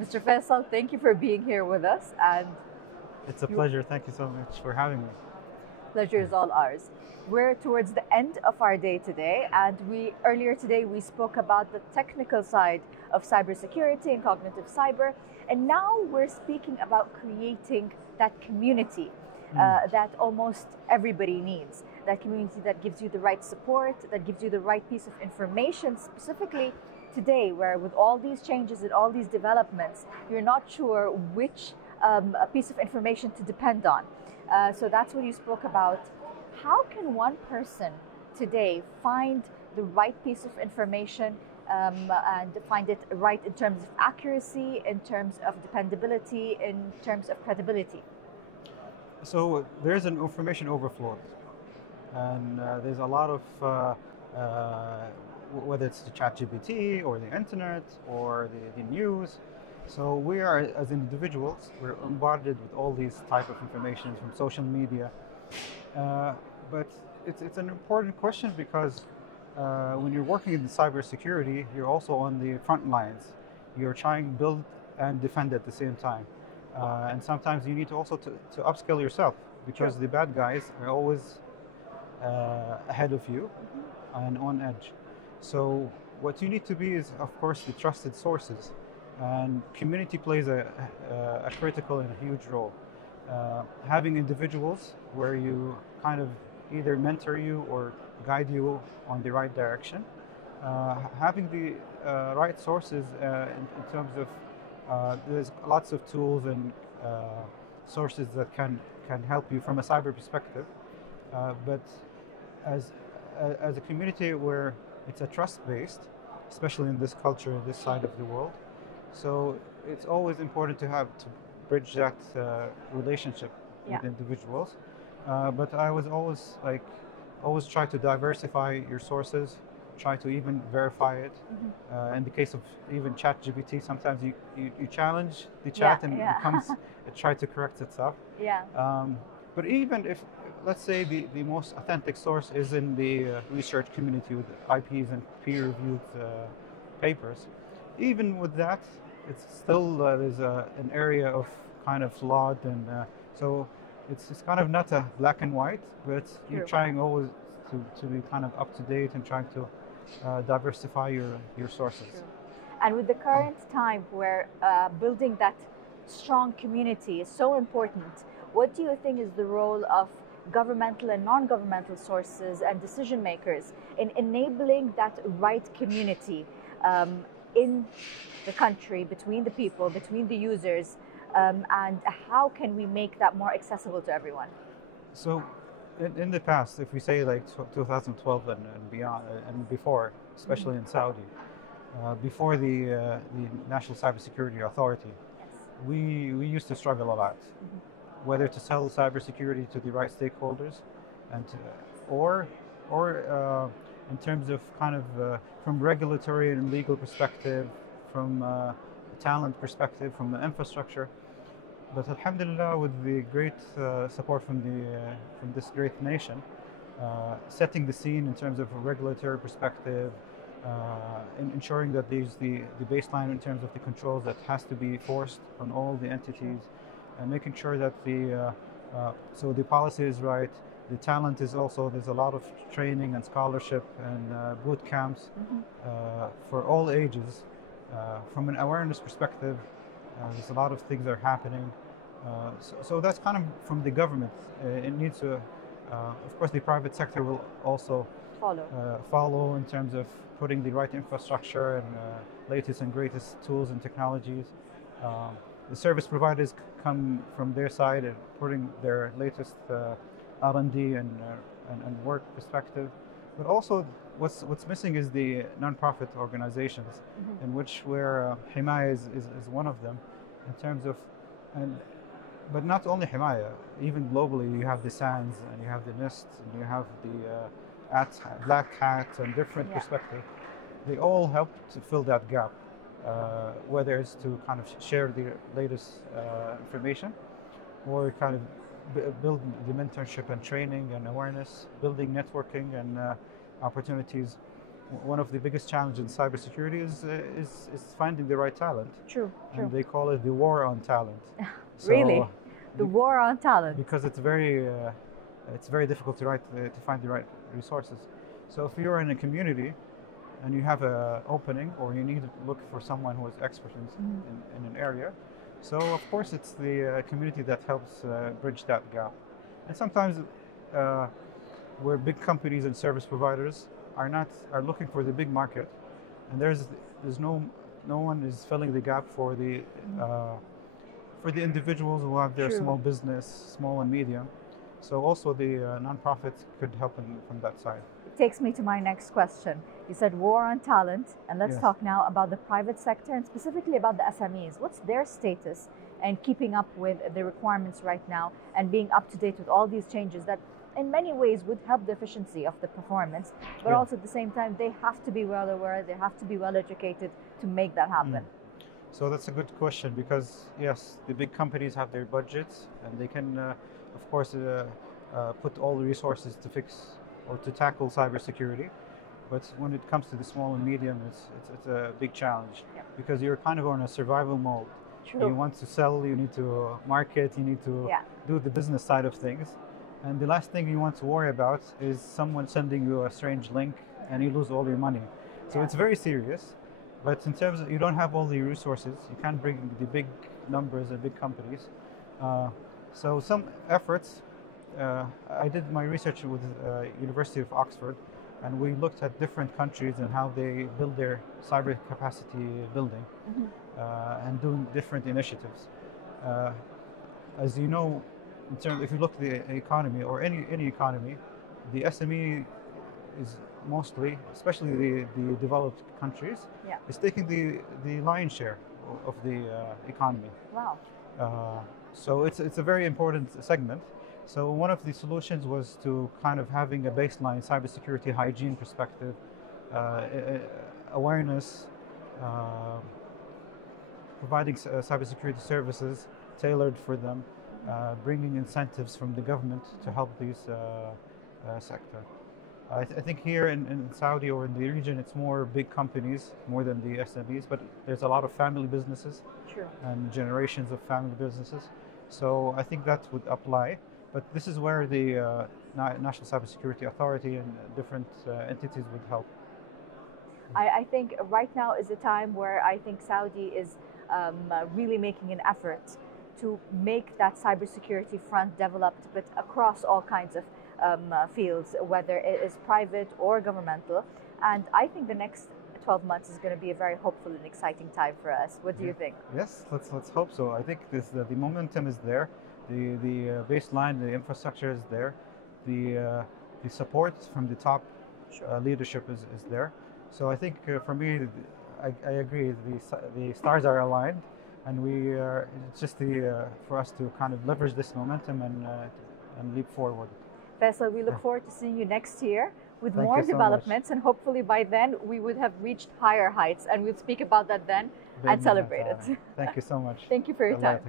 Mr. Faisal, thank you for being here with us, and It's a your pleasure. Thank you so much for having me. pleasure is all ours. We're towards the end of our day today, and we earlier today we spoke about the technical side of cybersecurity and cognitive cyber, and now we're speaking about creating that community Mm. that almost everybody needs. That community that gives you the right support, that gives you the right piece of information, specifically today, where with all these changes and all these developments, you're not sure which a piece of information to depend on. So that's what you spoke about. How can one person today find the right piece of information and find it right in terms of accuracy, in terms of dependability, in terms of credibility? So there's an information overflow, and there's a lot of whether it's the ChatGPT or the internet or the news. So we are as individuals, we're bombarded with all these type of information from social media. Uh, but it's an important question because when you're working in cybersecurity, you're also on the front lines. You're trying to build and defend at the same time. And sometimes you need to also to upskill yourself because True. the bad guys are always ahead of you and on edge. So what you need to be is, of course, the trusted sources. And community plays a critical and a huge role. Having individuals where you kind of either mentor you or guide you on the right direction. Having the right sources in terms of there's lots of tools and sources that can help you from a cyber perspective. But as as a community where it's a trust based, especially in this culture, this side of the world, so it's always important to have to bridge that relationship Yeah. with individuals. But I was always like, always try to diversify your sources, try to even verify it. In the case of even ChatGPT, sometimes you challenge the Yeah. chat and Yeah. it tries to correct itself. Yeah. But even if, let's say, the most authentic source is in the research community with IPs and peer-reviewed papers, even with that, it's still there's an area of kind of flawed, and so it's kind of not a black and white, but you're True. trying always to be kind of up to date and trying to diversify your sources. True. And with the current time where building that strong community is so important, what do you think is the role of governmental and non-governmental sources and decision makers in enabling that right community in the country, between the people, between the users, and how can we make that more accessible to everyone? So, in the past, if we say like 2012 and beyond and before, especially in Saudi, before the National Cybersecurity Authority, Yes. we used to struggle a lot, whether to sell cybersecurity to the right stakeholders, and or in terms of kind of from regulatory and legal perspective, from talent perspective, from the infrastructure. But Alhamdulillah, with the great support from this great nation, setting the scene in terms of a regulatory perspective, ensuring that there's the baseline in terms of the controls that has to be forced on all the entities, and making sure that so the policy is right, the talent is also, there's a lot of training and scholarship and boot camps for all ages. From an awareness perspective, there's a lot of things that are happening. So that's kind of from the government. It needs to, of course, the private sector will also Follow. follow in terms of putting the right infrastructure and latest and greatest tools and technologies. The service providers come from their side and putting their latest R&D and work perspective. But also, what's missing is the non-profit organizations, in which where Himaya is one of them, in terms of, and but not only Himaya, even globally, you have the SANS and you have the NIST and you have the Black Hat and different Yeah. perspectives. They all help to fill that gap, whether it's to kind of share the latest information or kind of build the mentorship and training and awareness, building networking and opportunities. one of the biggest challenges in cybersecurity is finding the right talent. True. And they call it the war on talent. Really? The war on talent? Because it's very difficult to find the right resources. So if you're in a community and you have an opening, or you need to look for someone who is expert in an area, so of course it's the community that helps bridge that gap. And sometimes where big companies and service providers are looking for the big market, and there's no one is filling the gap for the individuals who have their small business, small and medium. So also the nonprofits could help from that side. It takes me to my next question. You said war on talent, and let's talk now about the private sector and specifically about the SMEs. What's their status and keeping up with the requirements right now and being up to date with all these changes that in many ways would help the efficiency of the performance, but also at the same time they have to be well aware, they have to be well educated to make that happen. So that's a good question, because yes, the big companies have their budgets and they can of course put all the resources to fix or to tackle cybersecurity, but when it comes to the small and medium, it's a big challenge because you're kind of on a survival mode. True. You want to sell, you need to market, you need to do the business side of things. And the last thing you want to worry about is someone sending you a strange link and you lose all your money. So it's very serious. But in terms of, you don't have all the resources, you can't bring the big numbers and big companies. So some efforts, I did my research with University of Oxford, and we looked at different countries and how they build their cyber capacity building and doing different initiatives. As you know, if you look at the economy or any economy, the SME is mostly, especially the developed countries, is taking the lion's share of the economy. Wow. So it's a very important segment. So one of the solutions was to kind of having a baseline cybersecurity hygiene perspective, awareness, providing cybersecurity services tailored for them, bringing incentives from the government to help these sector. I think here in Saudi or in the region, it's more big companies more than the SMEs, but there's a lot of family businesses and generations of family businesses. So I think that would apply. But this is where the National Cybersecurity Authority and different entities would help. I think right now is a time where I think Saudi is really making an effort to make that cybersecurity front developed, but across all kinds of fields, whether it is private or governmental. And I think the next 12 months is going to be a very hopeful and exciting time for us. What do you think? Yes, let's hope so. I think the momentum is there. The baseline, the infrastructure is there. The support from the top leadership is there. So I think for me, I agree. The stars are aligned, and it's just for us to kind of leverage this momentum and leap forward. Faisal, we look forward to seeing you next year with more developments, and hopefully by then we would have reached higher heights, and we'll speak about that then and celebrate it. Thank you so much. Thank you for your time.